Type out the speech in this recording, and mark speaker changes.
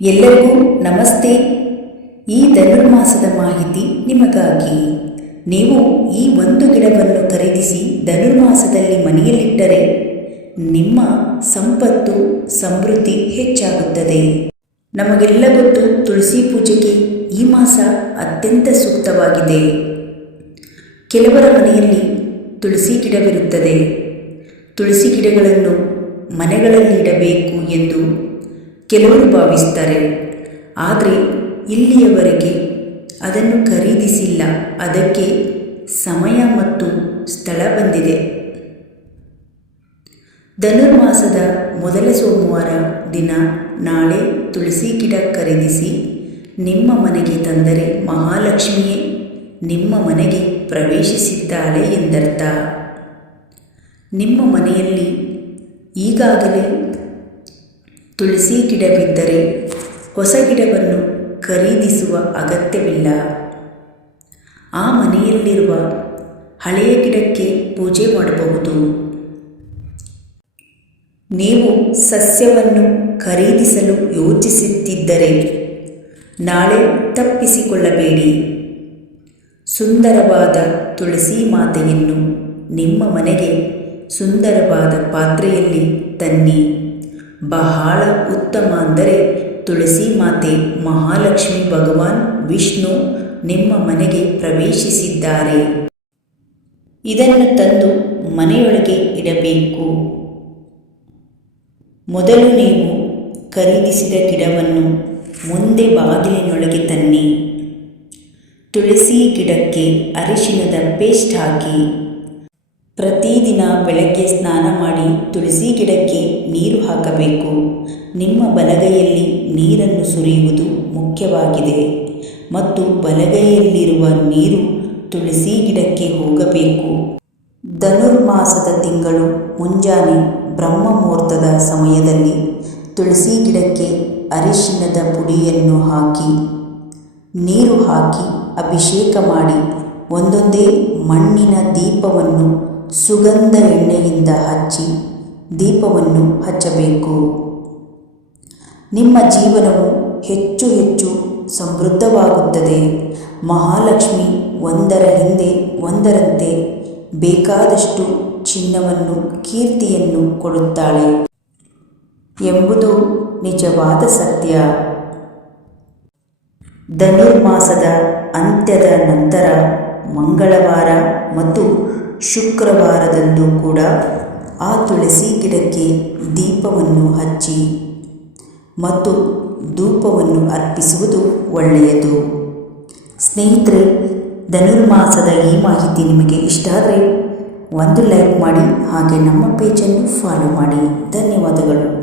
Speaker 1: ಎಲ್ಲರಿಗೂ ನಮಸ್ತೆ. ಈ ಧನುರ್ಮಾಸದ ಮಾಹಿತಿ ನಿಮಗಾಗಿ. ನೀವು ಈ ಒಂದು ಗಿಡವನ್ನು ಖರೀದಿಸಿ ಧನುರ್ಮಾಸದಲ್ಲಿ ಮನೆಯಲ್ಲಿಟ್ಟರೆ ನಿಮ್ಮ ಸಂಪತ್ತು, ಸಮೃದ್ಧಿ ಹೆಚ್ಚಾಗುತ್ತದೆ. ನಮಗೆಲ್ಲ ಗೊತ್ತು ತುಳಸಿ ಪೂಜೆಗೆ ಈ ಮಾಸ ಅತ್ಯಂತ ಸೂಕ್ತವಾಗಿದೆ. ಕೆಲವರ ಮನೆಯಲ್ಲಿ ತುಳಸಿ ಗಿಡವಿರುತ್ತದೆ. ತುಳಸಿ ಗಿಡಗಳನ್ನು ಮನೆಗಳಲ್ಲಿ ಇಡಬೇಕು ಎಂದು ಕೆಲವರು ಭಾವಿಸ್ತಾರೆ. ಆದರೆ ಇಲ್ಲಿಯವರೆಗೆ ಅದನ್ನು ಖರೀದಿಸಿಲ್ಲ. ಅದಕ್ಕೆ ಸಮಯ ಮತ್ತು ಸ್ಥಳ ಬಂದಿದೆ. ಧನುರ್ಮಾಸದ ಮೊದಲ ಸೋಮವಾರ ದಿನ ನಾಳೆ ತುಳಸಿ ಗಿಡ ಖರೀದಿಸಿ ನಿಮ್ಮ ಮನೆಗೆ ತಂದರೆ ಮಹಾಲಕ್ಷ್ಮಿಯೇ ನಿಮ್ಮ ಮನೆಗೆ ಪ್ರವೇಶಿಸಿದ್ದಾಳೆ ಎಂದರ್ಥ. ನಿಮ್ಮ ಮನೆಯಲ್ಲಿ ಈಗಾಗಲೇ ತುಳಸಿ ಗಿಡವಿದ್ದರೆ ಹೊಸ ಗಿಡವನ್ನು ಖರೀದಿಸುವ ಅಗತ್ಯವಿಲ್ಲ. ಆ ಮನೆಯಲ್ಲಿರುವ ಹಳೆಯ ಗಿಡಕ್ಕೆ ಪೂಜೆ ಮಾಡಬಹುದು. ನೀವು ಸಸ್ಯವನ್ನು ಖರೀದಿಸಲು ಯೋಚಿಸುತ್ತಿದ್ದರೆ ನಾಳೆ ತಪ್ಪಿಸಿಕೊಳ್ಳಬೇಡಿ. ಸುಂದರವಾದ ತುಳಸಿ ಮಾತೆಯನ್ನು ನಿಮ್ಮ ಮನೆಗೆ ಸುಂದರವಾದ ಪಾತ್ರೆಯಲ್ಲಿ ತನ್ನಿ. ಬಹಳ ಉತ್ತಮ ಅಂದರೆ ತುಳಸಿ ಮಾತೆ ಮಹಾಲಕ್ಷ್ಮಿ ಭಗವಾನ್ ವಿಷ್ಣು ನಿಮ್ಮ ಮನೆಗೆ ಪ್ರವೇಶಿಸಿದ್ದಾರೆ. ಇದನ್ನು ತಂದು ಮನೆಯೊಳಗೆ ಇಡಬೇಕು. ಮೊದಲು ನೀವು ಖರೀದಿಸಿದ ಗಿಡವನ್ನು ಮುಂದೆ ಬಾಗಿಲಿನೊಳಗೆ ತನ್ನಿ. ತುಳಸಿ ಗಿಡಕ್ಕೆ ಅರಿಶಿಣದ ಪೇಸ್ಟ್ ಹಾಕಿ. ಪ್ರತಿದಿನ ಬೆಳಗ್ಗೆ ಸ್ನಾನ ಮಾಡಿ ತುಳಸಿ ಗಿಡಕ್ಕೆ ನೀರು ಹಾಕಬೇಕು. ನಿಮ್ಮ ಬಲಗೈಯಲ್ಲಿ ನೀರನ್ನು ಸುರಿಯುವುದು ಮುಖ್ಯವಾಗಿದೆ. ಮತ್ತು ಬಲಗೈಯಲ್ಲಿರುವ ನೀರು ತುಳಸಿ ಗಿಡಕ್ಕೆ ಹೋಗಬೇಕು. ಧನುರ್ಮಾಸದ ತಿಂಗಳು ಮುಂಜಾನೆ ಬ್ರಹ್ಮ ಮುಹೂರ್ತದ ಸಮಯದಲ್ಲಿ ತುಳಸಿ ಗಿಡಕ್ಕೆ ಅರಿಶಿನದ ಪುಡಿಯನ್ನು ಹಾಕಿ, ನೀರು ಹಾಕಿ ಅಭಿಷೇಕ ಮಾಡಿ, ಒಂದೊಂದೇ ಮಣ್ಣಿನ ದೀಪವನ್ನು ಸುಗಂಧ ಎಣ್ಣೆಯಿಂದ ಹಚ್ಚಿ ದೀಪವನ್ನು ಹಚ್ಚಬೇಕು. ನಿಮ್ಮ ಜೀವನವು ಹೆಚ್ಚು ಹೆಚ್ಚು ಸಮೃದ್ಧವಾಗುತ್ತದೆ. ಮಹಾಲಕ್ಷ್ಮಿ ಒಂದರ ಹಿಂದೆ ಒಂದರಂತೆ ಬೇಕಾದಷ್ಟು ಚಿನ್ನವನ್ನು, ಕೀರ್ತಿಯನ್ನು ಕೊಡುತ್ತಾಳೆ. ಎಂಬುದು ನಿಜವಾದ ಸತ್ಯ. ಧನುರ್ಮಾಸದ ಅಂತ್ಯದ ನಂತರ ಮಂಗಳವಾರ ಮತ್ತು ಶುಕ್ರವಾರದಂದು ಕೂಡ ಆ ತುಳಸಿ ಗಿಡಕ್ಕೆ ದೀಪವನ್ನು ಹಚ್ಚಿ ಮತ್ತು ಧೂಪವನ್ನು ಅರ್ಪಿಸುವುದು ಒಳ್ಳೆಯದು. ಸ್ನೇಹಿತರೆ, ಧನುರ್ಮಾಸದ ಈ ಮಾಹಿತಿ ನಿಮಗೆ ಇಷ್ಟ ಆದರೆ ಒಂದು ಲೈಕ್ ಮಾಡಿ ಹಾಗೆ ನಮ್ಮ ಪೇಜನ್ನು ಫಾಲೋ ಮಾಡಿ. ಧನ್ಯವಾದಗಳು.